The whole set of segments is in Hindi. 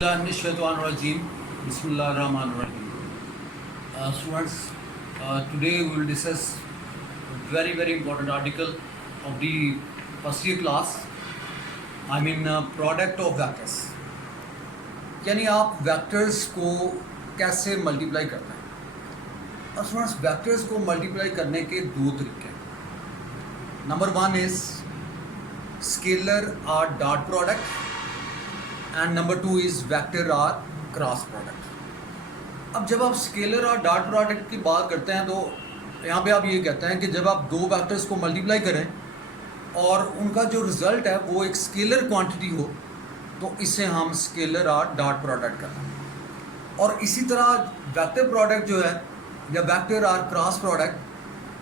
Bismillahirrahmanirrahim. Students, today we will discuss a very important article of the first year class. I mean product of vectors. यानी आप वेक्टर्स को कैसे मल्टीप्लाई करना है। और स्टूडेंट्स, वेक्टर्स को मल्टीप्लाई करने के दो तरीके हैं। नंबर वन इज स्केलर और dot product and number two is vector or cross product. अब जब आप स्केलर और डॉट प्रोडक्ट की बात करते हैं तो यहाँ पे आप ये कहते हैं कि जब आप दो वेक्टर्स को मल्टीप्लाई करें और उनका जो रिज़ल्ट है वो एक स्केलर क्वांटिटी हो तो इसे हम स्केलर और डॉट प्रोडक्ट कहते हैं। और इसी तरह वेक्टर प्रोडक्ट जो है या वेक्टर और क्रॉस प्रोडक्ट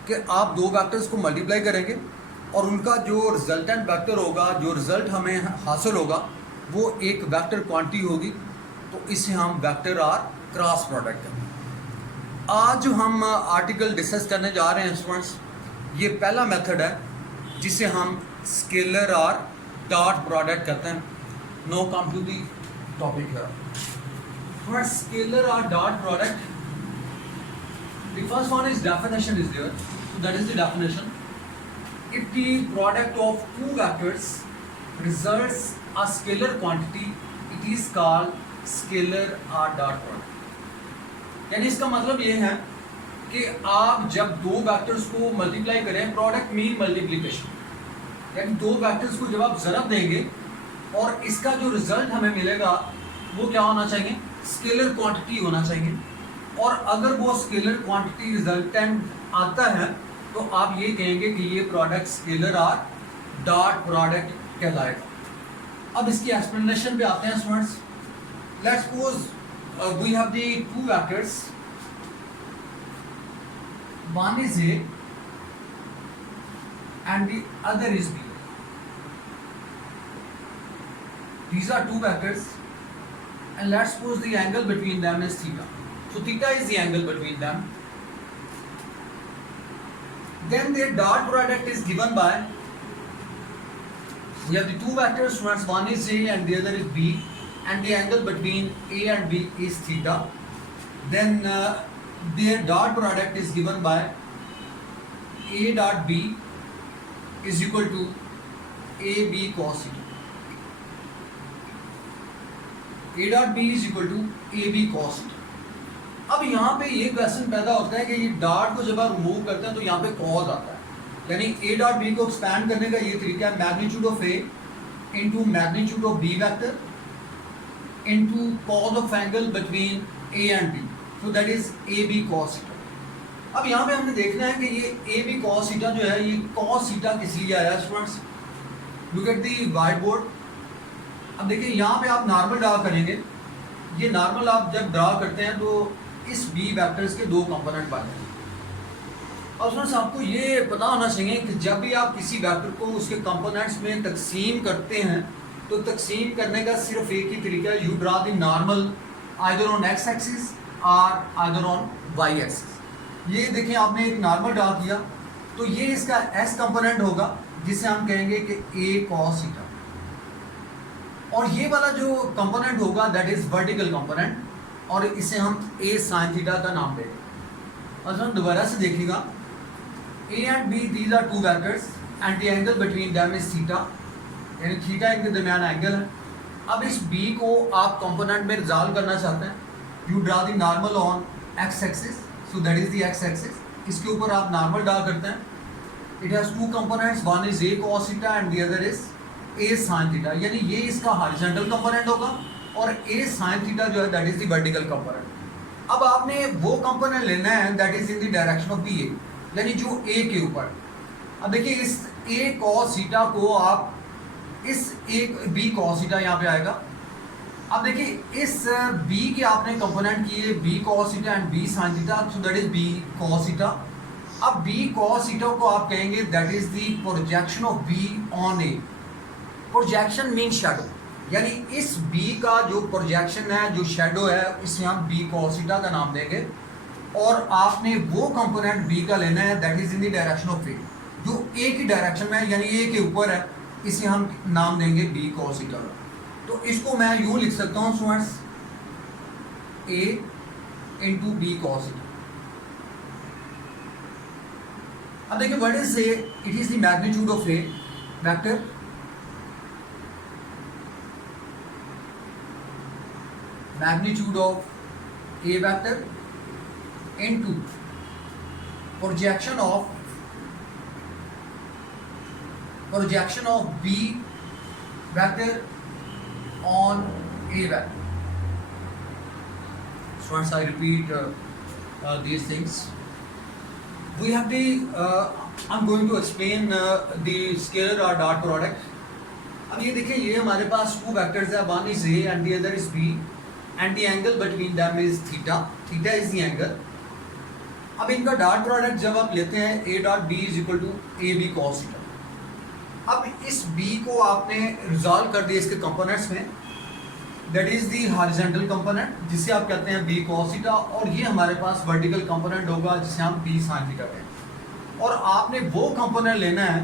कि आप दो वेक्टर्स को मल्टीप्लाई करेंगे और उनका जो रिजल्टेंट वेक्टर होगा, जो रिज़ल्ट हमें हासिल होगा वो एक वेक्टर क्वांटिटी होगी तो इसे हम वेक्टर और क्रॉस प्रोडक्ट कहते हैं। आज जो हम आर्टिकल डिस्कस करने जा रहे हैं स्टूडेंट्स, ये पहला मेथड है जिसे हम स्केलर और डॉट प्रोडक्ट कहते हैं। Now come to the topic है स्केलर और dot product. The first one is definition is there, so that is the definition. If the product of two vectors results a scalar quantity, it is called scalar or dot product। यानी इसका मतलब ये है कि आप जब दो वेक्टर्स को मल्टीप्लाई करें, प्रोडक्ट मीन मल्टीप्लिकेशन, यानी दो वेक्टर्स को जब आप ज़रब देंगे और इसका जो रिजल्ट हमें मिलेगा वो क्या होना चाहिए, स्केलर क्वांटिटी होना चाहिए। और अगर वो स्केलर क्वांटिटी रिजल्टेंट आता है तो आप ये कहेंगे कि ये प्रोडक्ट स्केलर और डॉट प्रोडक्ट कहलाएगा। अब इसकी एक्सप्लेनेशन पे आते हैं students. Let's suppose we have the two vectors, one is A and the other is B. These are two vectors and let's suppose the angle between them is theta. So theta is the angle between them. Then their dot product is given by, we have the two vectors, one is A and the other is B, and the angle between A and B is theta. Then their dot product is given by A dot B is equal to AB cos theta. A dot B is equal to AB cos theta. अब यहाँ पे ये क्वेश्चन पैदा होता है कि ये डॉट को जब आप रिमूव करते हैं तो यहाँ पे कॉज आता है, यानी ए डॉट बी को एक्सपैंड करने का ये तरीका है magnitude of A into magnitude of B vector into cos of angle between A and B, so that is A B cos theta. अब यहाँ पे हमने देखना है कि ये ए बी कॉस थीटा जो है ये कॉस थीटा किस लिए आया students. Look at the white board. अब देखिए यहाँ पे आप नॉर्मल ड्रा करेंगे, ये नॉर्मल आप जब ड्रा करते हैं तो इस बी वेक्टर्स के दो कंपोनेंट बनते हैं। और स्टूडेंट्स आपको ये पता होना चाहिए कि जब भी आप किसी वेक्टर को उसके कंपोनेंट्स में तकसीम करते हैं तो तकसीम करने का सिर्फ एक ही तरीका है, you draw the normal either on x axis और आइदर ऑन वाई एक्सिस। ये देखें आपने एक नॉर्मल ड्रा किया तो ये इसका एस कंपोनेंट होगा जिसे हम कहेंगे कि ए कॉस थीटा, और ये वाला जो कंपोनेंट होगा दैट इज वर्टिकल कंपोनेंट और इसे हम ए साइन थीटा का नाम देंगे। और दोबारा से देखिएगा, A and B these are two vectors and the angle between them is theta, यानी थीटा इनके दरमियान एंगल है। अब इस B को आप कंपोनेंट में रिजॉल्व करना चाहते हैं, you draw the normal on x axis, so that is the x axis. इसके ऊपर आप नॉर्मल ड्रा करते हैं। It has two components, one is A cos theta and the other is a sine theta, यानी ये इसका हॉरिजॉन्टल कंपोनेंट होगा और ए साइन थीटा जो है that is the vertical component. अब आपने वो कंपोनेंट लेना है that is in the direction of B A, यानी जो ए के ऊपर। अब देखिए इस ए कॉस थीटा को आप इस एक बी कॉस थीटा यहाँ पे आएगा। अब देखिए इस बी के आपने कंपोनेंट किए B cos theta and B sine theta, so that is B cos theta. अब बी कॉस थीटा को आप कहेंगे that is the projection of B on A. Projection mean shadow, यानी इस बी का जो प्रोजेक्शन है, जो शैडो है, इसे हम बी कॉस थीटा का नाम देंगे। और आपने वो कंपोनेंट बी का लेना है that is in the direction of A, जो ए की डायरेक्शन में है यानी ए के ऊपर है, इसे हम नाम देंगे बी कॉस थीटा। तो इसको मैं यूं लिख सकता हूं students, A into B cos theta. अब देखिए what is A, it is the magnitude of A vector, magnitude of A vector into projection of B vector on A vector. So once I repeat these things, we have the I'm going to explain the scalar or dot product. अब ये देखिए, ये हमारे पास टू वेक्टर्स है, one is A and the other is B and the angle between them is theta. Theta is the angle. अब इनका डॉट प्रोडक्ट जब आप लेते हैं A dot B is equal to A B cos theta. अब इस B को आपने रिजॉल्व कर दिया इसके कंपोनेंट्स में, that is the horizontal component जिसे आप कहते हैं B cos थीटा, और ये हमारे पास वर्टिकल कंपोनेंट होगा जिसे हम B sin थीटा कहते हैं। और आपने वो कंपोनेंट लेना है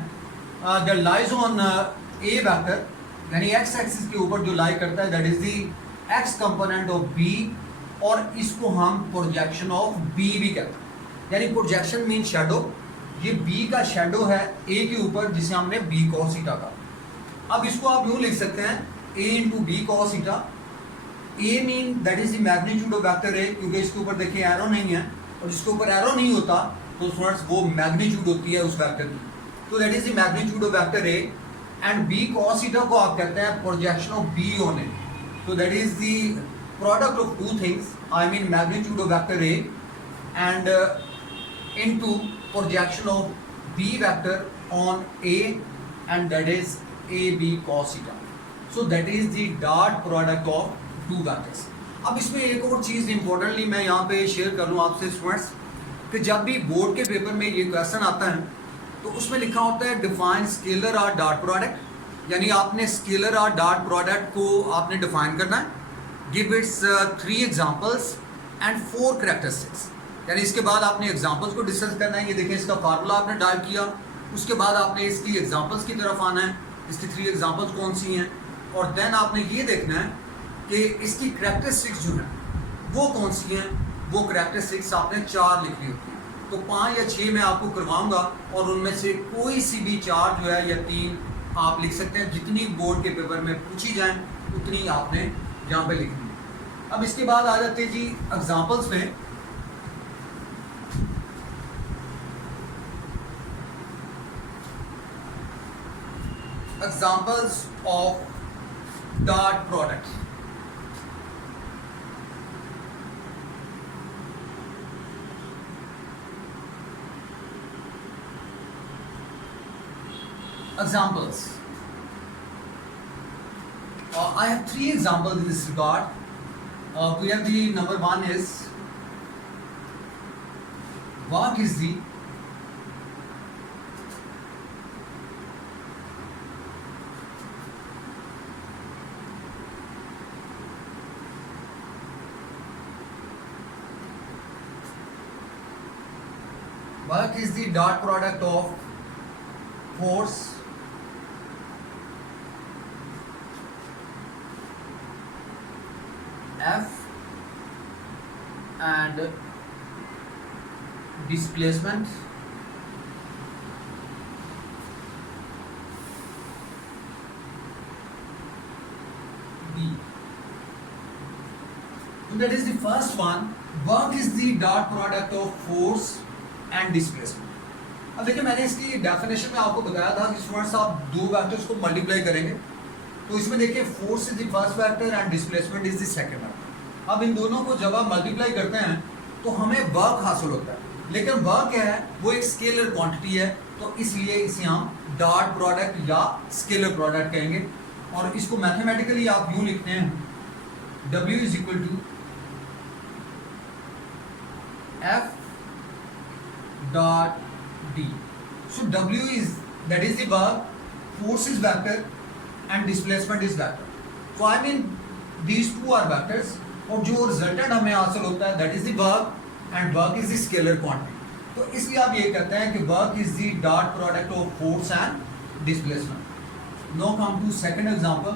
that lies on A vector, यानी x एक्सिस के ऊपर जो लाई करता है, that is the x component of B, और इसको हम प्रोजेक्शन ऑफ B भी कहते हैं, यानी प्रोजेक्शन मीन शैडो। ये B का शैडो है A के ऊपर जिसे हमने B cos थीटा कहा। अब इसको आप यूं लिख सकते हैं A into B cos theta. A mean that is the magnitude of vector A, क्योंकि इसके ऊपर देखिए एरो नहीं है, और इसके ऊपर एरो नहीं होता तो स्टूडेंट्स वो मैग्नीट्यूड होती है उस वेक्टर की, तो that is the magnitude of vector A, and B cos theta को आप कहते हैं projection of B on it. So that is the product of two things, I mean magnitude of vector A and into projection of B vector on A, and that is AB cos theta. So that is the dot product of two vectors. अब इसमें एक और चीज़ इम्पोर्टेंटली मैं यहाँ पे शेयर कर लूँ आपसे स्टूडेंट्स, कि जब भी बोर्ड के पेपर में ये क्वेश्चन आता है तो उसमें लिखा होता है डिफाइन स्केलर और डॉट प्रोडक्ट, यानी आपने स्केलर और डॉट प्रोडक्ट को आपने डिफाइन करना है, give its 3 examples and 4 characteristics, यानी इसके बाद आपने एग्जांपल्स को डिस्कस करना है। ये देखें, इसका फार्मूला आपने डायल किया, उसके बाद आपने इसकी एग्जांपल्स की तरफ आना है, इसकी 3 एग्जांपल्स कौन सी हैं, और देन आपने ये देखना है कि इसकी कैरेक्टरिस्टिक्स जो है वो कौन सी हैं। वो कैरेक्टरिस्टिक्स आपने 4 लिखनी होती है, तो 5 या 6 मैं आपको करवाऊँगा, और उनमें से कोई सी भी 4 जो है या 3 आप लिख सकते हैं, जितनी बोर्ड के पेपर में पूछी जाए उतनी आपने यहाँ पे लिखनी है। अब इसके बाद आ जाते हैं जी एग्जांपल्स में। Examples of dot product. Examples. I have 3 examples in this regard. We have the number 1 is work is the dot product of force F and displacement B. So that is the first one. Work is the dot product of force and displacement. अब देखिए, मैंने इसकी डेफिनेशन में आपको बताया था कि स्टूडेंट्स आप 2 वेक्टर्स को मल्टीप्लाई करेंगे, तो इसमें देखिए force is the first vector and displacement is the second vector. अब इन दोनों को जब आप मल्टीप्लाई करते हैं तो हमें वर्क हासिल होता है, लेकिन वर्क क्या है, वो एक स्केलर क्वांटिटी है, तो इसलिए इसे हम डॉट प्रोडक्ट या स्केलर प्रोडक्ट कहेंगे। और इसको मैथमेटिकली आप यूँ लिखते हैं, W is equal to F dot D. So W is, that is the work, force is vector and displacement is vector. So I mean these two are vectors, और जो रिजल्टेंट हमें हासिल होता है that is the work, and work is the scalar quantity. तो इसलिए आप ये कहते हैं कि work is the dot product of force and displacement. Now come to second example.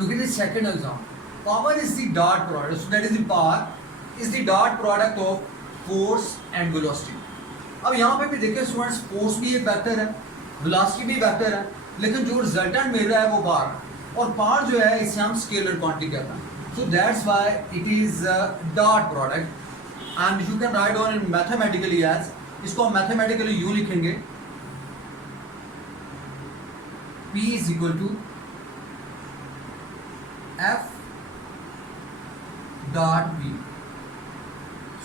Look at the second example. Power is the dot product. So that is the power is the dot product of force and velocity. अब यहाँ पे भी देखिए स्टूडेंट्स, फोर्स भी एक वेक्टर है, वेलोसिटी भी वेक्टर है, लेकिन जो रिजल्टेंट मिल रहा है वो पावर है, और पावर जो है इसे हम स्केलर क्वांटिटी कहते हैं. So that's why it is dot product and you can write on in mathematically as, इसको हम मैथमेटिकली यूं लिखेंगे, P is equal to F dot B.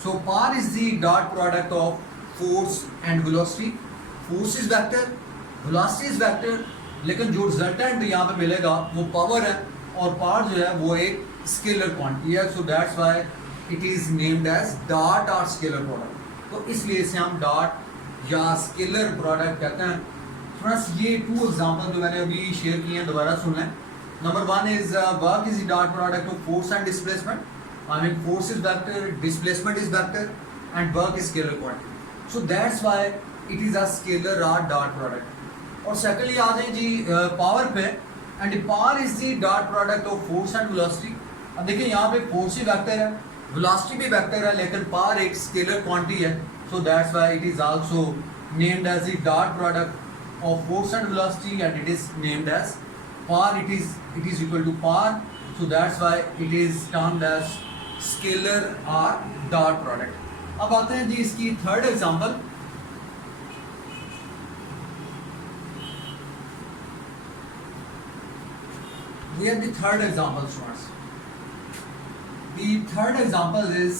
So power is the dot product of force and velocity. Force is vector, velocity is vector, लेकिन जो रिजल्टेंट यहाँ पे मिलेगा वो पावर है, और पावर जो है वो एक स्केलर क्वांटिटी है. So that's why it is named as dot और स्केलर प्रोडक्ट. तो इसलिए इसे हम डॉट या स्केलर प्रोडक्ट कहते हैं. फ्रेंड्स, ये 2 एग्जांपल जो मैंने अभी शेयर किए हैं दोबारा सुन लें. Number 1 is work is the dot product of force and displacement. I mean force is vector, displacement is vector, and work is scalar quantity. So that's why it is a scalar or dot product. और secondly आ जाए जी power पे, and the power is the dot product of force and velocity. अब देखिए यहाँ पे force भी vector है, velocity भी vector है, लेकिन power एक scalar quantity है. So that's why it is also named as the dot product of force and velocity, and it is named as power. It is equal to power, so that's why it is termed as scalar or dot product. अब आते हैं जी इसकी third example. We have the third example, students. The third example is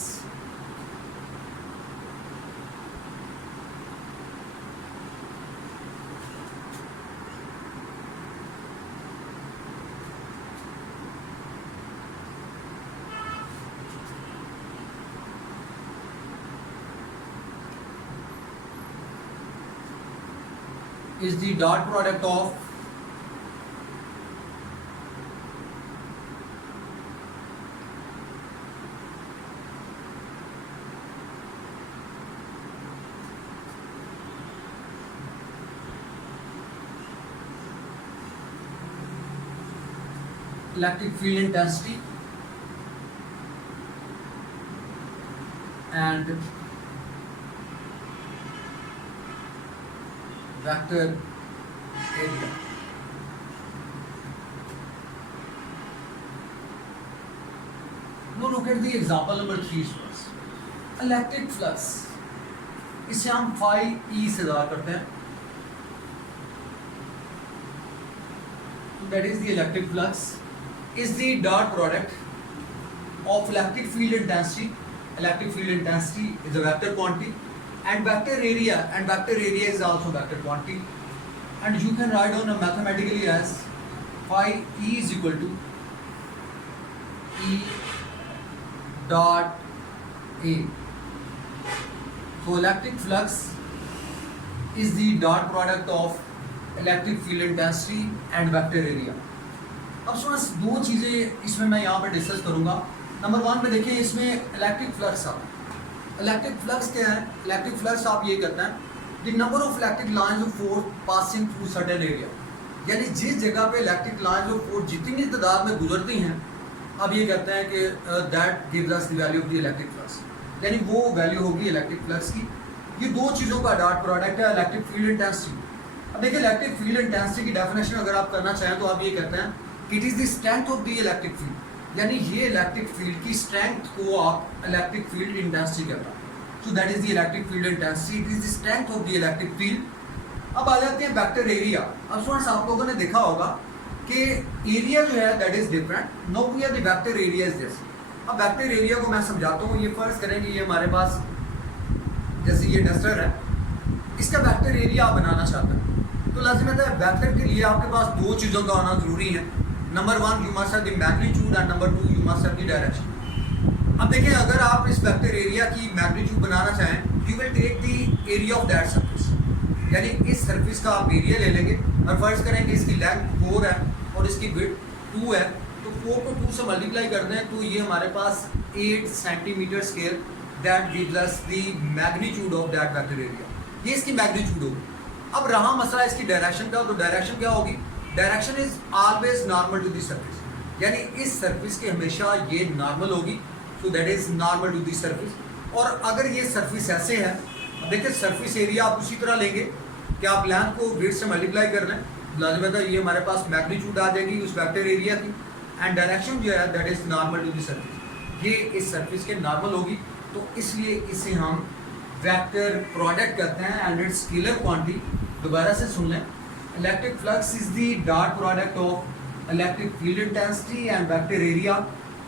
the dot product of electric field intensity and vector area. Now look at the example number 3 first. Electric flux, इसे हम phi E से ज़ाहिर करते हैं. That is the electric flux is the dot product of electric field intensity. Electric field intensity is a vector quantity, and vector area is also vector quantity, and you can write down mathematically as phi E is equal to E dot A. So electric flux is the dot product of electric field intensity and vector area. अब स्टूडेंट्स 2 चीज़ें इसमें मैं यहाँ पर डिस्कस करूँगा. नंबर 1 में देखिए इसमें इलेक्ट्रिक फ्लक्स आता है. इलेक्ट्रिक फ्लक्स क्या है? इलेक्ट्रिक फ्लक्स आप ये कहते हैं the number of electric lines of force passing through certain area, यानी जिस जगह पे इलेक्ट्रिक लाइंस ऑफ फोर्स जितनी तादाद में गुजरती हैं, अब ये कहते हैं कि that gives us the value of the electric flux, यानी वो वैल्यू होगी इलेक्ट्रिक फ्लक्स की. ये 2 चीज़ों का डॉट प्रोडक्ट है इलेक्ट्रिक फील्ड इंटेंसिटी. अब देखिए इलेक्ट्रिक फील्ड इंटेंसिटी की डेफिनेशन अगर आप करना चाहें तो आप ये कहते हैं कि it is the strength of the electric field, यानी ये इलेक्ट्रिक फील्ड की स्ट्रेंथ को आप इलेक्ट्रिक फील्ड इंटेंसिटी कहते हैं. सो that is the electric field intensity, it is the strength of the electric field. अब आ जाते हैं वेक्टर एरिया. अब स्टूडेंट्स आप लोगों ने देखा होगा कि एरिया जो है that is different. Now we are the vector area is this. अब वेक्टर एरिया को मैं समझाता हूँ. ये फर्ज करेंगे ये हमारे पास जैसे ये डस्टर है, इसका वेक्टर एरिया आप बनाना चाहते हैं तो लाजिम है वेक्टर के लिए आपके पास 2 चीज़ों का होना ज़रूरी है. Number 1 you must have the magnitude and number 2 you must have the direction. अब देखिए अगर आप इस वेक्टर एरिया की मैग्नीट्यूड बनाना चाहें you will take the area of that surface, यानी इस सरफेस का आप एरिया ले लेंगे और फर्ज करें कि इसकी लेंथ 4 है और इसकी विड्थ 2 है, तो 4 को 2 से मल्टीप्लाई कर दें तो ये हमारे पास 8 centimetre square that gives us the magnitude of that vector area. ये इसकी मैग्नीट्यूड होगी. अब रहा मसला इसकी डायरेक्शन का, तो डायरेक्शन क्या होगी? Direction is always normal to the surface, यानी इस सरफेस की हमेशा ये नॉर्मल होगी, so that is normal to the surface. और अगर ये सरफेस ऐसे है, देखिए सरफेस एरिया आप उसी तरह लेंगे कि आप लेंथ को विड्थ से मल्टीप्लाई कर लें, लाजमता ये हमारे पास मैग्नीट्यूड आ जाएगी उस वेक्टर एरिया की, एंड डायरेक्शन जो है that is normal to the surface, ये इस सरफेस के नॉर्मल होगी। तो इसलिए इसे हम वेक्टर प्रोडक्ट कहते हैं एंड इट्स स्केलर क्वांटिटी। दोबारा से सुन लें, electric flux is the dot product of electric field intensity and vector area.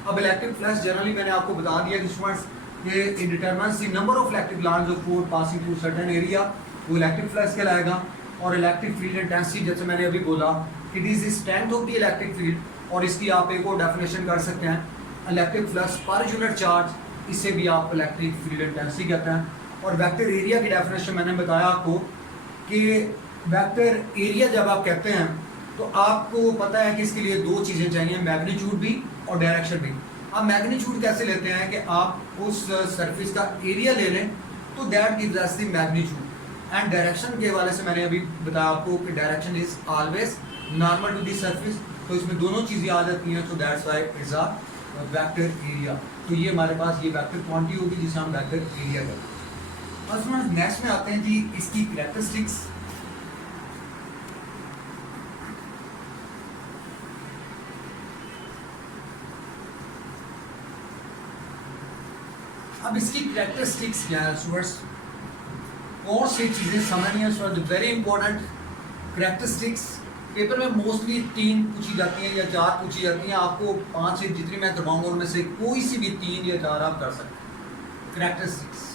अब इलेक्ट्रिक फ्लक्स जनरली मैंने आपको बता दिया कि स्टूडेंट्स ये it determines the number of electric lines of force passing through certain area, वो इलेक्ट्रिक फ्लक्स कहलाएगा। और इलेक्ट्रिक फील्ड इंटेंसिटी जैसे मैंने अभी बोला it is the strength of the electric field, और इसकी आप एक और डेफिनेशन कर सकते हैं electric flux per unit charge, इसे भी आप इलेक्ट्रिक फील्ड इंटेंसिटी कहते हैं। और वेक्टर एरिया की डेफिनेशन मैंने बताया आपको कि वेक्टर एरिया जब आप कहते हैं तो आपको पता है कि इसके लिए दो चीज़ें चाहिए, मैग्नीट्यूड भी और डायरेक्शन भी। आप मैग्नीट्यूड कैसे लेते हैं कि आप उस सरफेस का एरिया ले लें तो that gives us the magnitude, and direction के हवाले से मैंने अभी बताया आपको कि direction is always normal to the surface, तो इसमें दोनों चीज़ें आ जाती हैं, तो that's why it's a vector area. तो ये हमारे पास ये वेक्टर क्वांटिटी होगी जिसे हम वेक्टर एरिया कहते हैं। और नेक्स्ट में आते हैं जी इसकी कैरेक्टरिस्टिक्स। अब इसकी कैरेक्टरिस्टिक्स क्या है स्टूडेंट्स, और से चीज़ें समझनी है student, very important characteristics. Paper में मोस्टली 3 पूछी जाती हैं या 4 पूछी जाती हैं, आपको 5 से जितनी मैं करवाऊंगा उनमें से कोई सी भी 3 या 4 आप कर सकते हैं। Characteristics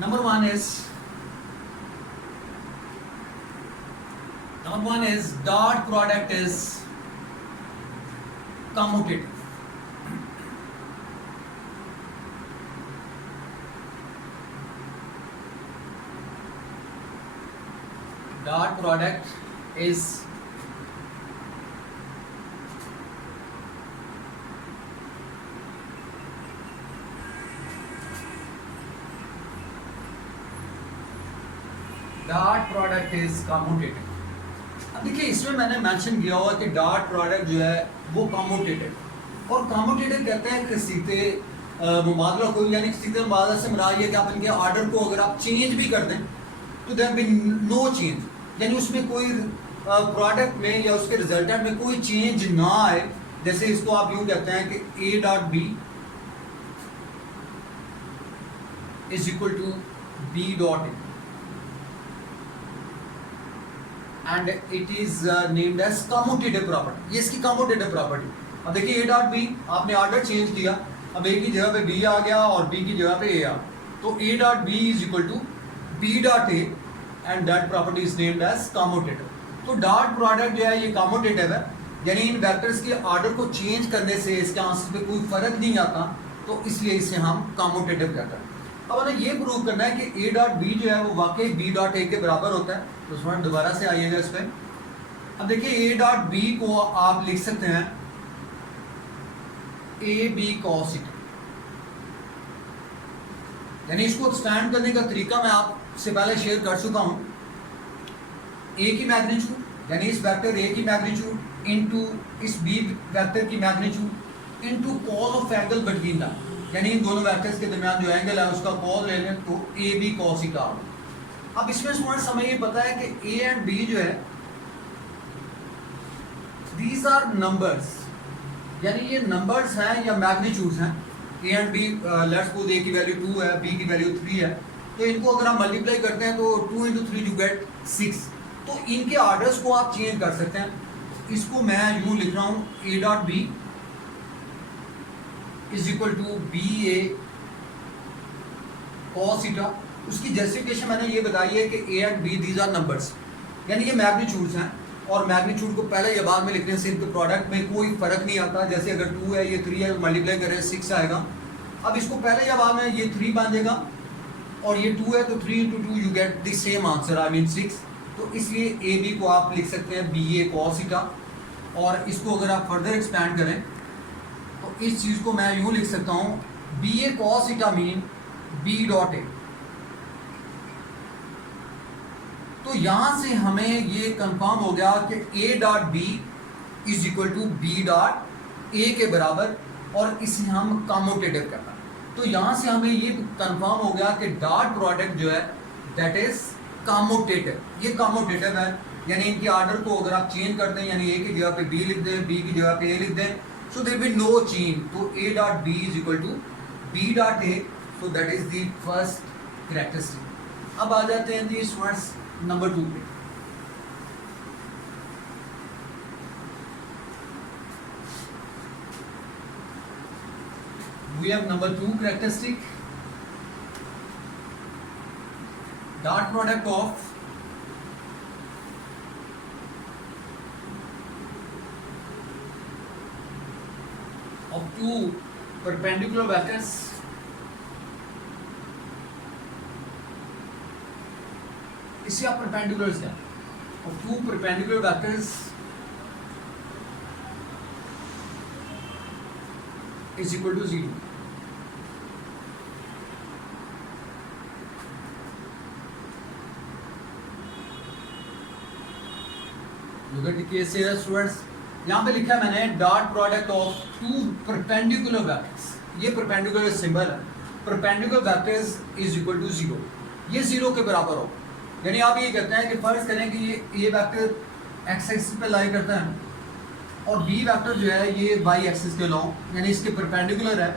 number one is dot product is commutative. Dot product is commutative. अब देखिए इसमें मैंने मेंशन किया हुआ कि डॉट प्रोडक्ट जो है वो कम्यूटेटिव, और कम्यूटेटिव कहते हैं कि सीधे मुबादला को, यानी सीधे मुबादला से मुराद ये कि आप इनके ऑर्डर को अगर आप चेंज भी कर दें तो देयर बी नो चेंज, यानी उसमें कोई प्रोडक्ट में या उसके रिजल्टेंट में कोई चेंज ना आए। जैसे इसको आप यूँ कहते हैं कि A dot B is equal to B dot A and it is named as commutative property, ये इसकी कम्यूटेटिव प्रॉपर्टी। अब देखिए ए डॉट बी आपने ऑर्डर चेंज किया, अब ए की जगह पे बी आ गया और बी की जगह पे ए आ, तो A dot B is equal to B dot A and that property is named as commutative. तो डॉट प्रोडक्ट जो है ये कम्यूटेटिव है, यानी इन वेक्टर्स के ऑर्डर को चेंज करने से इसके आंसर पे कोई फर्क नहीं आता, तो इसलिए इसे हम कम्यूटेटिव कहते हैं। अब हमें ये प्रूव करना है कि ए डॉट बी जो है वो वाकई बी डॉट ए के बराबर होता है, तो स्टूडेंट दोबारा से आइएगा इस पर। अब देखिए ए डॉट बी को आप लिख सकते हैं ए बी कॉस इट, यानी इसको एक्सपैंड करने का तरीका मैं आपसे पहले शेयर कर चुका हूं। ए की मैग्नीट्यूड यानी इस वेक्टर ए की मैग्नीट्यूड इनटू इस बी वेक्टर की magnitude into cos of angle between the, यानी इन दोनों वेक्टर्स के दरमियान जो एंगल है उसका कॉस ले लें तो ए बी कॉस इट आ। अब इसमें स्टूडेंट्स हमें ये पता है कि ए एंड बी जो है दीज आर नंबर्स, यानी ये नंबर्स हैं या मैग्नीट्यूड्स हैं। A and B let's suppose A की वैल्यू 2 है, बी की वैल्यू 3 है, तो इनको अगर हम मल्टीप्लाई करते हैं तो 2 into 3 you get 6, तो इनके ऑर्डर्स को आप चेंज कर सकते हैं। इसको मैं यूं लिख रहा हूं A dot B is equal to B A cos theta. उसकी जस्टिफिकेशन मैंने ये बताई है कि A and B these are numbers, यानी ये मैग्नीट्यूड्स हैं, और मैग्नीट्यूड को पहले या बाद में लिखने से इनके प्रोडक्ट में कोई फर्क नहीं आता। जैसे अगर 2 है ये 3 है, मल्टीप्लाई करें 6 आएगा। अब इसको पहले या बाद में ये 3 बन जाएगा, और ये 2 है तो 3 into 2 you get the same answer, I mean 6। तो इसलिए ए बी को आप लिख सकते हैं बी ए कॉस थीटा, और इसको अगर आप फर्दर एक्सपैंड करें तो इस चीज़ को मैं यूँ लिख सकता हूँ B A cos theta mean B dot A. तो यहां से हमें ये कंफर्म हो गया कि A dot B is equal to B dot A के बराबर, और इसे हम कम्यूटेटिव करना। तो यहां से हमें ये कंफर्म हो गया कि डॉट प्रोडक्ट जो है दैट इज कम्यूटेटिव। ये कम्यूटेटिव है, यानी इनके ऑर्डर को अगर आप चेंज करते हैं, यानी ए की जगह पे बी लिख दें, बी की जगह पे ए लिख दें, so there will be no change. तो A dot B is equal to B dot A, so that is the first characteristic. अब आ जाते हैं जी स्टूडेंट्स नंबर 2 पे। We have number 2 characteristic, dot product of two perpendicular vectors इसे आप perpendiculars हैं, of two perpendicular vectors is equal to 0। Case है स्टूडेंट्स, यहाँ पे लिखा है मैंने dot product of two perpendicular vectors. ये परपेंडिकुलर सिंबल है, perpendicular vectors is equal to 0। ये 0 के बराबर हो, यानी आप ये कहते हैं कि फर्ज करें कि ये वेक्टर एक्स एक्सिस पे लाई करता है और बी वेक्टर जो है ये वाई एक्सिस के लॉन्ग, यानी इसके परपेंडिकुलर है।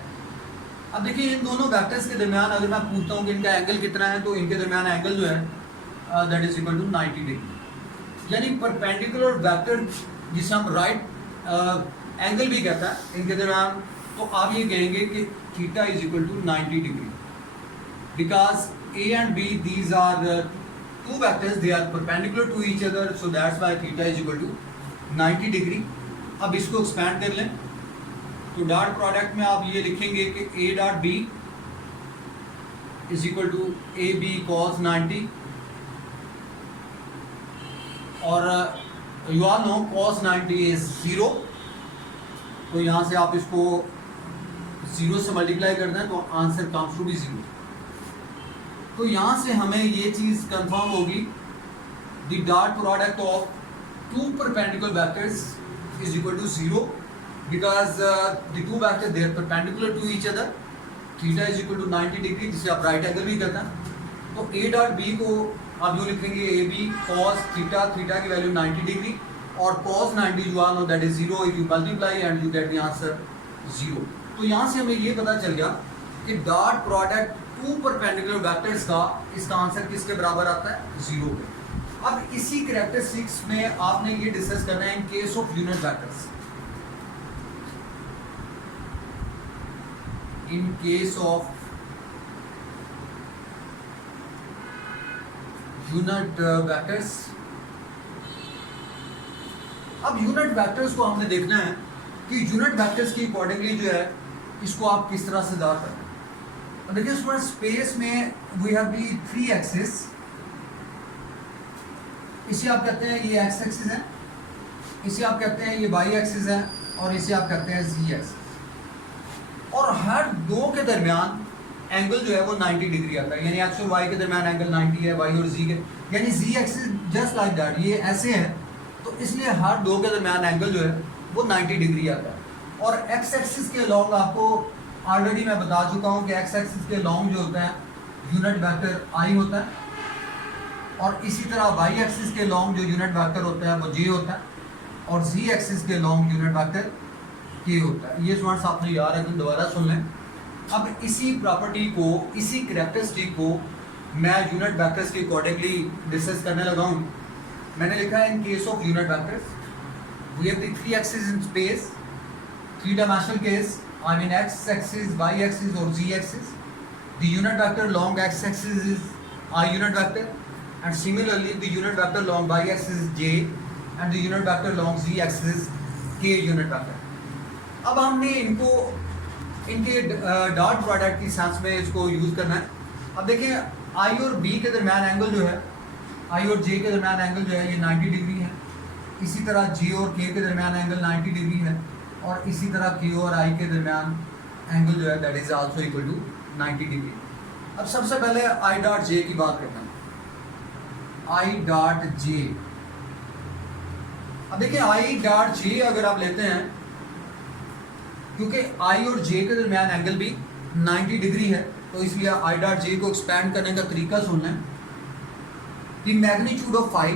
अब देखिए इन दोनों वेक्टर्स के दरमियान अगर मैं पूछता हूँ कि इनका एंगल कितना है, तो इनके दरमियान एंगल जो है that is equal to 90 degree. यानी परपेंडिकुलर वेक्टर जिसे हम राइट एंगल भी कहता है इनके दरमियान, तो आप ये कहेंगे कि theta is equal to 90 degree, because A and B these are two vectors, they are perpendicular to each other, so that's why theta is equal to 90 degree. अब इसको एक्सपैंड कर लें, तो डॉट प्रोडक्ट में आप ये लिखेंगे कि A dot B is equal to A B cos 90, और you are know cos 90 is 0, तो यहाँ से आप इसको 0 से मल्टीप्लाई करते हैं तो आंसर कम्स टू बी 0। तो यहाँ से हमें ये चीज़ कंफर्म होगी, the dot product of two perpendicular vectors is equal to 0 because the two vectors they are perpendicular to each other. Theta is equal to 90 degree, जिसे आप राइट एंगल भी कहते हैं। तो ए डॉट बी को आप यूँ लिखेंगे A B cos theta, theta की वैल्यू 90 डिग्री, और cos 90 you are know that is 0, if you multiply and you get the answer 0। तो यहाँ से हमें ये पता चल गया कि dot product two perpendicular vectors का इसका आंसर किसके बराबर आता है, 0 पे। अब इसी कैरेक्टरिस्टिक्स में आपने ये डिस्कस करना है in case of unit vectors. In case of unit vectors, अब यूनिट वेक्टर्स को हमने देखना है कि यूनिट वेक्टर्स की अकॉर्डिंगली जो है इसको आप किस तरह से दार करते हैं। देखिए स्टूडेंट, स्पेस में वी हैव दी 3 एक्सिस, इसे आप कहते हैं ये एक्स एक्सिस है, इसे आप कहते हैं ये वाई एक्सिस है, और इसे आप कहते हैं जी एक्सिस। और हर दो के दरमियान एंगल जो है वो 90 डिग्री आता है, यानी एक्स और वाई के दरमियान एंगल 90 है, वाई और जी के, यानी जी एक्सिस जस्ट लाइक दैट, ये ऐसे है, तो इसलिए हर दो के दरमियान एंगल जो है वो 90 डिग्री आता है। और एक्स एक्सिस के लॉन्ग आपको ऑलरेडी मैं बता चुका हूँ कि एक्स एक्सिस के लॉन्ग जो होता है यूनिट वेक्टर आई होता है, और इसी तरह वाई एक्सिस के लॉन्ग जो यूनिट वेक्टर होता है वो जे होता है, और जी एक्सिस के लॉन्ग यूनिट वेक्टर के होता है। ये स्टूडेंट्स आपने याद रखें, दोबारा सुन लें। अब इसी प्रॉपर्टी को, इसी कैरेक्टरिस्टिक को मैं यूनिट वेक्टर्स के अकॉर्डिंगली डिस्कस करने लगा हूँ। मैंने लिखा है in case of unit vectors we have the 3 axis in space, 3 dimensional case, I mean X axis, Y axis और Z axis. The unit vector along X axis is I unit vector, and similarly the unit vector along y axis is j and the unit vector along z axis is k unit vector। अब हमने इनको इनके डॉट प्रोडक्ट की सेंस में इसको यूज करना है। अब देखिए i और b के दरमियान एंगल जो है, i और j के दरमियान एंगल जो है ये 90 डिग्री है, इसी तरह j और k के दरमियान एंगल 90 डिग्री है, और इसी तरह k और i के दरमियान एंगल जो है that is also equal to 90 degree. अब सबसे पहले आई डॉट जे की बात करते हैं। आई डॉट जे, अब देखिए आई डॉट जे अगर आप लेते हैं, क्योंकि आई और जे के दरमियान एंगल भी 90 डिग्री है, तो इसलिए आई डॉट जे को एक्सपैंड करने का तरीका सुनना है। द मैग्नीट्यूड ऑफ फाई,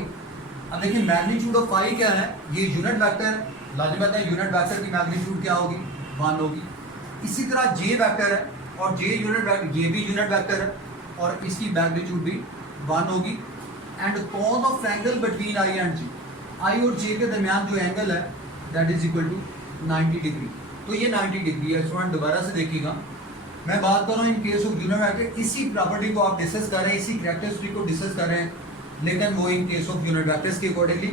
अब देखिए मैग्नीट्यूड ऑफ फाई क्या है, ये यूनिट वेक्टर है, लाजिम बात है यूनिट वेक्टर की मैग्नीट्यूड क्या होगी, 1 होगी। इसी तरह जे वेक्टर है और जे यूनिट वेक्टर, ये भी यूनिट वेक्टर है और इसकी मैग्नीट्यूड भी 1 होगी। And cause of angle between I and J, I और जे के दरमियान जो एंगल है that is equal to 90 degree. तो ये 90 डिग्री है। स्टूडेंट दोबारा से देखिएगा, मैं बात कर रहा हूँ इन केस ऑफ यूनिट वेक्टर, इसी प्रॉपर्टी को आप डिस्कस कर रहे हैं, इसी कैरेक्टरिस्टिक को डिस्कस कर रहे हैं, लेकिन वो इन केस ऑफ यूनिट वेक्टर्स के अकॉर्डिंगली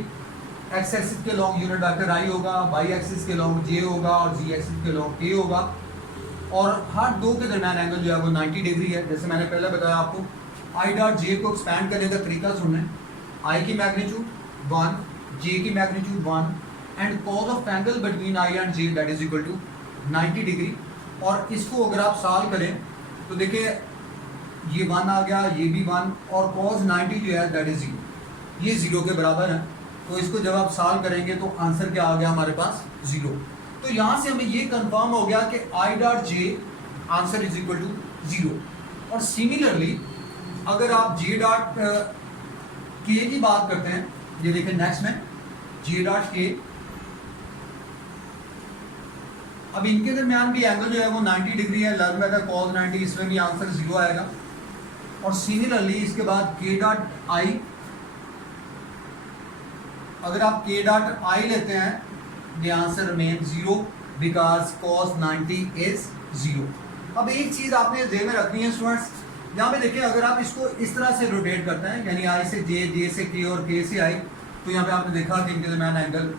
एक्स एक्सिस के लॉन्ग यूनिट वेक्टर आई होगा, वाई एक्सिस के लॉन्ग जे होगा और जी एक्सिस के लॉन्ग के होगा। और हर दो के दरमियान एंगल जो है वो 90 डिग्री है। जैसे मैंने पहले बताया आपको, आई डॉट जे को एक्सपैंड करने का तरीका सुनना है। आई की मैग्नीट्यूड 1, जे की magnitude 1 and cause of angle between I and J that is equal to 90 degree. और इसको अगर आप सॉल्व करें तो देखिए ये 1 आ गया, ये भी 1 और cos 90 जो है दैट इज 0, ये 0 के बराबर है। तो इसको जब आप सॉल्व करेंगे तो आंसर क्या आ गया हमारे पास, 0। तो यहाँ से हमें ये कंफर्म हो गया कि I dot J answer is equal to 0। और सिमिलरली अगर आप जे डॉट के की बात करते हैं, ये देखें नेक्स्ट में जे डॉट के, अब इनके दरमियान भी एंगल जो है वो 90 डिग्री है, लग रहा था cos 90, इसमें भी आंसर 0 आएगा। और सिमिलरली इसके बाद k डॉट आई, अगर आप k डॉट आई लेते हैं the answer remain 0 because cos 90 is 0। अब एक चीज आपने ध्यान में रखनी है स्टूडेंट्स, यहाँ पे देखिए अगर आप इसको इस तरह से रोटेट करते हैं, यानी आई से जे, जे से के और के से आई, तो यहाँ पे आपने देखा कि इनके दरमियान एंगल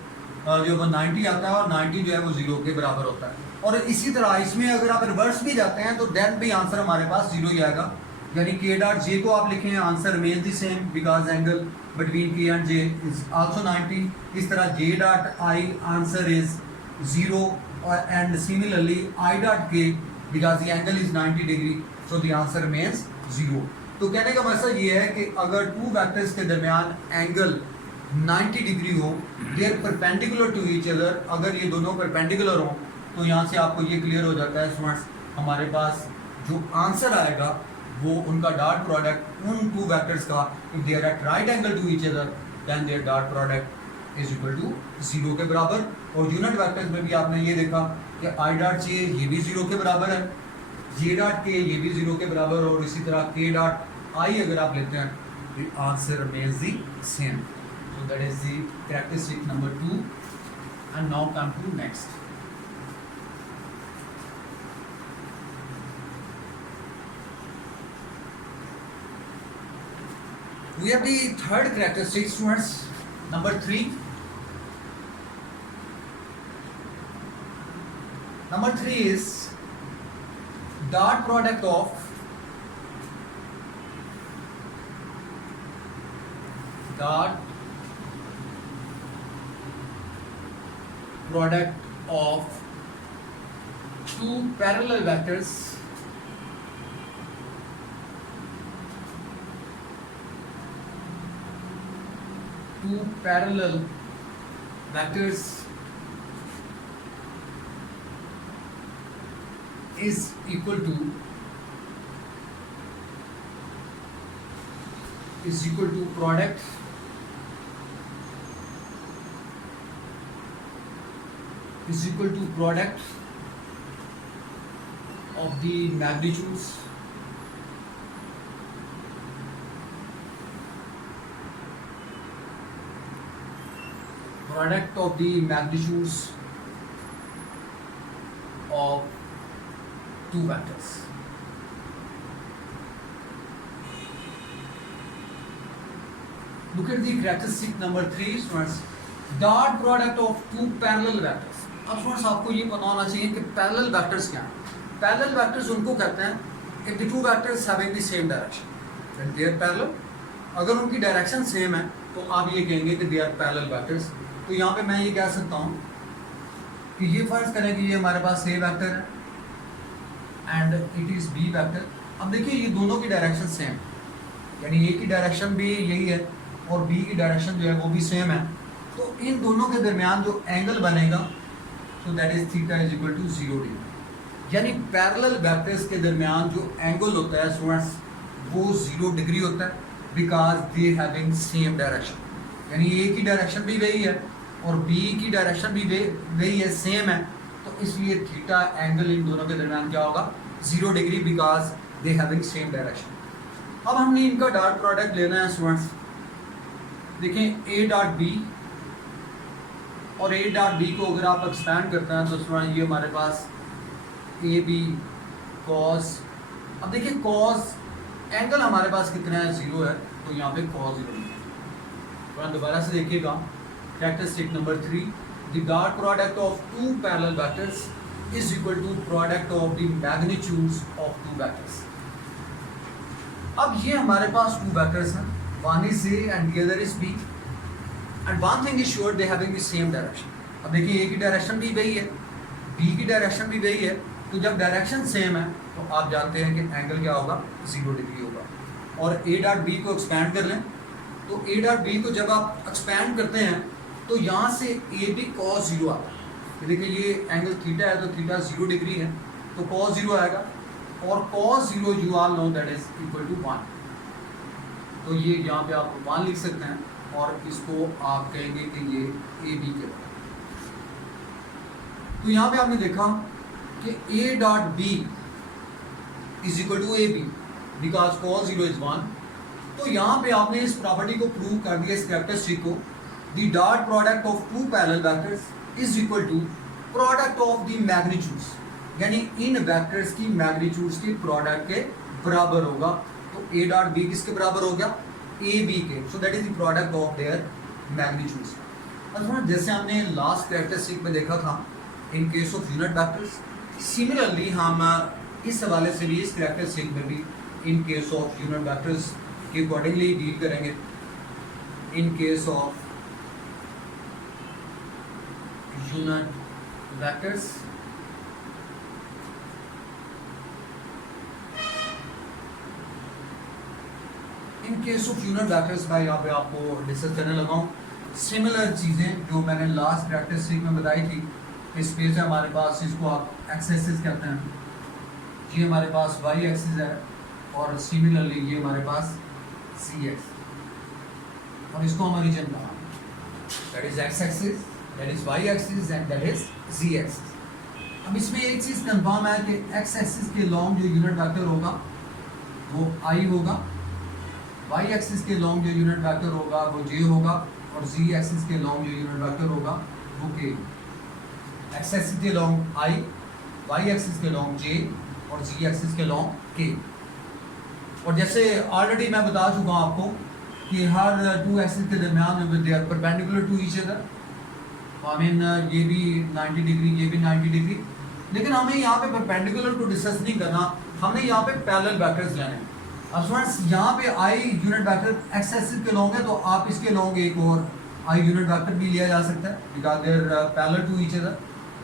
जो वो 90 आता है और 90 जो है वो 0 के बराबर होता है। और इसी तरह इसमें अगर आप रिवर्स भी जाते हैं तो देन भी आंसर हमारे पास 0 ही आएगा, यानी के डॉट जे को आप लिखें answer remain the same because angle between K and J is also 90। इस तरह J dot I answer is 0 and similarly I dot K because the angle is 90 degree, so the answer remains 0। तो कहने का मतलब ये है कि अगर टू वेक्टर्स के दरमियान एंगल 90 डिग्री हो, they are perpendicular to each other, अगर ये दोनों परपेंडिकुलर हो तो यहाँ से आपको ये क्लियर हो जाता है स्टूडेंट्स, हमारे पास जो आंसर आएगा वो उनका डॉट प्रोडक्ट उन टू वेक्टर्स का, if they are at right angle to each other then their dot product is equal to 0 के बराबर। और यूनिट वेक्टर्स में भी आपने ये देखा कि आई डॉट जे ये भी 0 के बराबर है, जे डॉट के ये भी 0 के बराबर, और इसी तरह के डॉट आई अगर आप लेते हैं तो answer remains the same. So that is the characteristic number 2, and now come to next. We have the third characteristic, students, number 3. Number 3 is dot product of two parallel vectors is equal to product of the magnitudes of two vectors. Look at the characteristic number 3, students. Dot product of two parallel vectors. अब स्टूडेंट्स आपको ये पता होना चाहिए कि पैरेलल वेक्टर्स क्या हैं। पैरेलल वेक्टर्स उनको कहते हैं if the two vectors having the same direction, then they are parallel. अगर उनकी डायरेक्शन सेम है तो आप ये कहेंगे कि they are parallel vectors। तो यहाँ पे मैं ये कह सकता हूँ कि ये फर्ज करें कि ये हमारे पास ए वेक्टर है and it is B vector. अब देखिए ये दोनों की डायरेक्शन सेम, यानी ए की डायरेक्शन भी यही है और बी की डायरेक्शन जो है वो भी सेम है, तो इन दोनों के दरमियान जो एंगल बनेगा तो that is theta is equal to 0 degree. यानी पैरेलल वेक्टर्स के दरमियान जो एंगल होता है स्टूडेंट्स वो 0 डिग्री होता है, because they having same direction. यानी ए की डायरेक्शन भी वही है और बी की डायरेक्शन भी वही है, सेम है, तो इसलिए थीटा एंगल इन दोनों के दरमियान क्या होगा 0 degree, because they having same direction. अब हमने इनका डॉट प्रोडक्ट लेना है स्टूडेंट्स। देखें ए डॉट बी और ए डॉट बी को अगर आप एक्सपैंड करते हैं तो स्टूडेंट ये हमारे पास ए बी कॉस, अब देखिए कॉस एंगल हमारे पास कितना है 0 है, तो यहाँ पे कॉस 0 है। दोबारा से देखिएगा characteristic number 3, the dot product of two parallel vectors is equal to product of the magnitudes of two vectors. अब ये हमारे पास टू वेक्टर्स हैं, one is A and the other is B, and one thing is sure they having the same direction. अब देखिए ए की डायरेक्शन भी वही है, बी की डायरेक्शन भी वही है, तो जब डायरेक्शन सेम है तो आप जानते हैं कि एंगल क्या होगा 0 डिग्री होगा। और ए डॉट बी को एक्सपैंड कर लें, तो ए डॉट बी को जब आप एक्सपैंड करते हैं तो यहाँ से ए बी कॉस 0 आता है। देखिए ये एंगल थीटा है तो थीटा 0 डिग्री है, तो कॉस 0 आएगा, और cos 0 you all know that is equal to 1, तो ये यहाँ पे आप 1 लिख सकते हैं और इसको आप कहेंगे कि ये ए बी के। तो यहाँ पे आपने देखा कि A dot B is equal to A B, because cos 0 is 1। तो यहाँ पे आपने इस प्रॉपर्टी को प्रूव कर दिया, इस कैरेक्टरिस्टिक को, the dot product of two parallel vectors is equal to product of the magnitudes, यानी इन वेक्टर्स की मैग्नीट्यूड्स के प्रोडक्ट के बराबर होगा। तो ए डॉट बी किसके बराबर हो गया ए बी के, सो that is the product of their magnitudes. अब जैसे हमने लास्ट कैरेक्टरिस्टिक में देखा था इन case of unit vectors, similarly हम इस हवाले से भी इस कैरेक्टरिस्टिक में भी इन केस ऑफ यूनिट वेक्टर्स के अकॉर्डिंगली डील करेंगे। इन केस ऑफ यूनिट वेक्टर्स मैं यहाँ पे आपको डिस्कस करने लगा हूँ सिमिलर चीज़ें जो मैंने लास्ट कैरेक्टरिस्टिक में बताई थी। इस पेज है हमारे पास, इसको आप एक्स एक्सिस कहते हैं, ये हमारे पास वाई एक्सिस है, और सिमिलरली ये हमारे पास सी एक्स, और इसको हम रीजन कहा, that is X axis, that is Y axis and that is Z axis. अब इसमें एक चीज़ कंफर्म है कि एक्स एक्सिस के लॉन्ग जो यूनिट वेक्टर होगा वो आई होगा, वाई एक्सिस के लॉन्ग जो यूनिट वेक्टर होगा वो जे होगा, और जी एक्सिस के लॉन्ग जो यूनिट वेक्टर होगा वो के। एक्स एक्सिस के लॉन्ग आई, वाई एक्सिस के लॉन्ग जे, और जी एक्सिस के लॉन्ग के। और जैसे ऑलरेडी मैं बता चुका हूँ आपको कि हर टू एक्सिस के दरमियान they are perpendicular to each other, I mean ये भी 90 डिग्री, ये भी 90 डिग्री, लेकिन हमें यहाँ पे परपेंडिकुलर को डिस्कस नहीं करना, हमने यहाँ पे पैरेलल वेक्टर्स लेने हैं। अब स्टूडेंट्स यहाँ पे आई यूनिट वेक्टर एक्स एक्सिस के लॉन्ग है, तो आप इसके लॉन्ग एक और आई यूनिट वेक्टर भी लिया जा सकता है, because they are parallel to each other,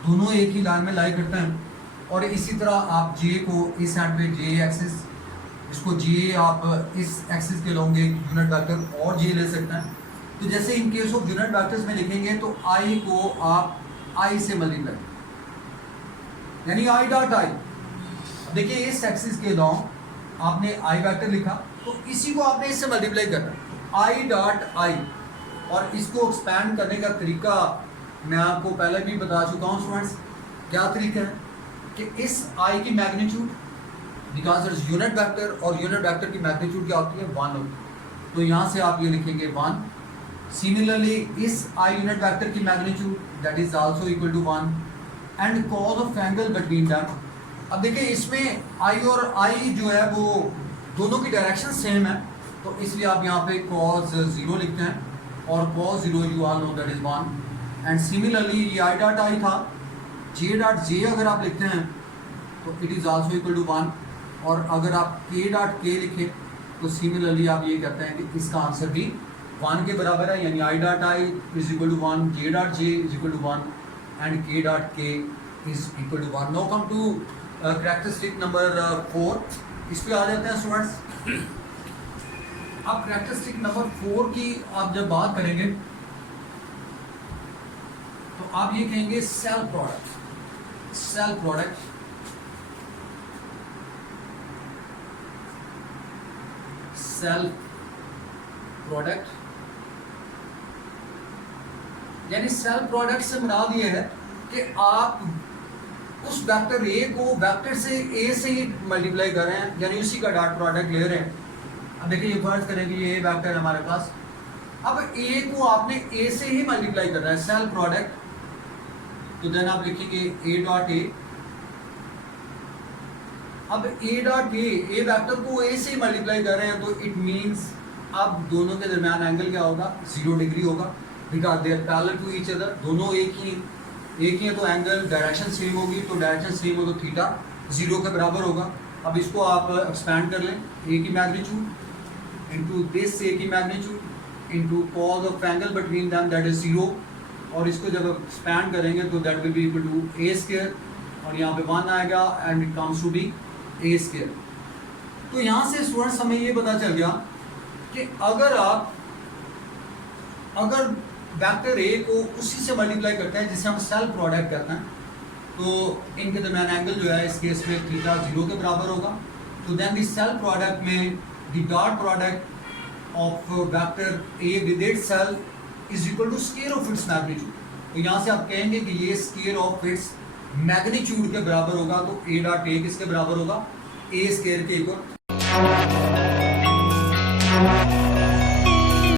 दोनों एक ही लाइन में लाई करते हैं। और इसी तरह आप जे को इस साइड पे जे एक्सिस, इसको जे आप इस एक्सिस के लॉन्ग एक यूनिट वेक्टर और जे ले सकते हैं। तो जैसे इन केस ऑफ यूनिट वेक्टर्स में लिखेंगे तो आई को आप आई से मल्टीप्लाई, यानी आई डॉट आई। देखिए इस एक्सिस के लॉन्ग आपने आई वेक्टर लिखा, तो इसी को आपने इससे मल्टीप्लाई करना, आई डॉट आई। और इसको एक्सपैंड करने का तरीका मैं आपको पहले भी बता चुका हूँ स्टूडेंट्स। क्या तरीका है कि इस आई की magnitude, because it is unit vector, और यूनिट वेक्टर की मैग्नीट्यूड क्या होती है 1 होती है, तो यहाँ से आप ये लिखेंगे 1। सिमिलरली इस आई यूनिट वेक्टर की magnitude that is also equal to 1, and cause of angle between them. अब देखिए इसमें आई और आई जो है वो दोनों की डायरेक्शन सेम है, तो इसलिए आप यहाँ पे cos 0 लिखते हैं, और cos 0 you all know that is 1। And similarly ये आई डॉट आई था, जे डॉट जे अगर आप लिखते हैं तो it is also equal to 1, और अगर आप के डॉट के लिखें तो सिमिलरली आप ये कहते हैं कि इसका आंसर भी 1 के बराबर है, यानी I dot I is equal to 1, J dot J is equal to 1, and K dot K is equal to 1। Now come to characteristic number 4, इस पे आ जाते हैं स्टूडेंट्स। अब कैरेक्टरिस्टिक नंबर 4 की आप जब बात करेंगे तो आप ये कहेंगे सेल प्रोडक्ट। सेल प्रोडक्ट यानी सेल प्रोडक्ट से मुराद ये है कि आप उस वेक्टर ए को वेक्टर से ए से ही मल्टीप्लाई कर रहे हैं, यानी उसी का डॉट प्रोडक्ट ले रहे हैं। अब देखिए ये फर्ज करें कि ये वेक्टर है हमारे पास, अब ए को आपने ए से ही मल्टीप्लाई करना है, सेल प्रोडक्ट। तो देन आप लिखेंगे ए डॉट ए। अब ए डॉट ए वेक्टर को ए से ही मल्टीप्लाई कर रहे हैं, तो इट मींस अब दोनों के दरमियान एंगल क्या होगा, 0 डिग्री होगा, because they are parallel to each other. दोनों एक ही है तो एंगल डायरेक्शन सेम होगी, तो डायरेक्शन सेम हो तो थीटा 0 के बराबर होगा। अब इसको आप एक्सपैंड कर लें, ए की मैग्नीट्यूड इनटू दिस ए की magnitude into cos of angle between them that is 0, और इसको जब एक्सपैंड करेंगे तो that will be equal to A square, और यहाँ पे 1 आएगा and it comes to B A square. तो यहाँ से स्टूडेंट्स हमें ये पता चल गया कि अगर वेक्टर ए को उसी से मल्टीप्लाई करते हैं जिसे हम सेल प्रोडक्ट कहते हैं, तो इनके दरमियान एंगल जो है इस केस में थीटा 0 के बराबर होगा। तो देन द सेल प्रोडक्ट में the dot product of vector A with its self is equal to square of its magnitude. तो यहाँ से आप कहेंगे कि ये स्क्वायर ऑफ इट्स मैग्नीट्यूड के बराबर होगा, तो ए डॉट ए किसके बराबर होगा, ए स्क्वायर के इक्वल।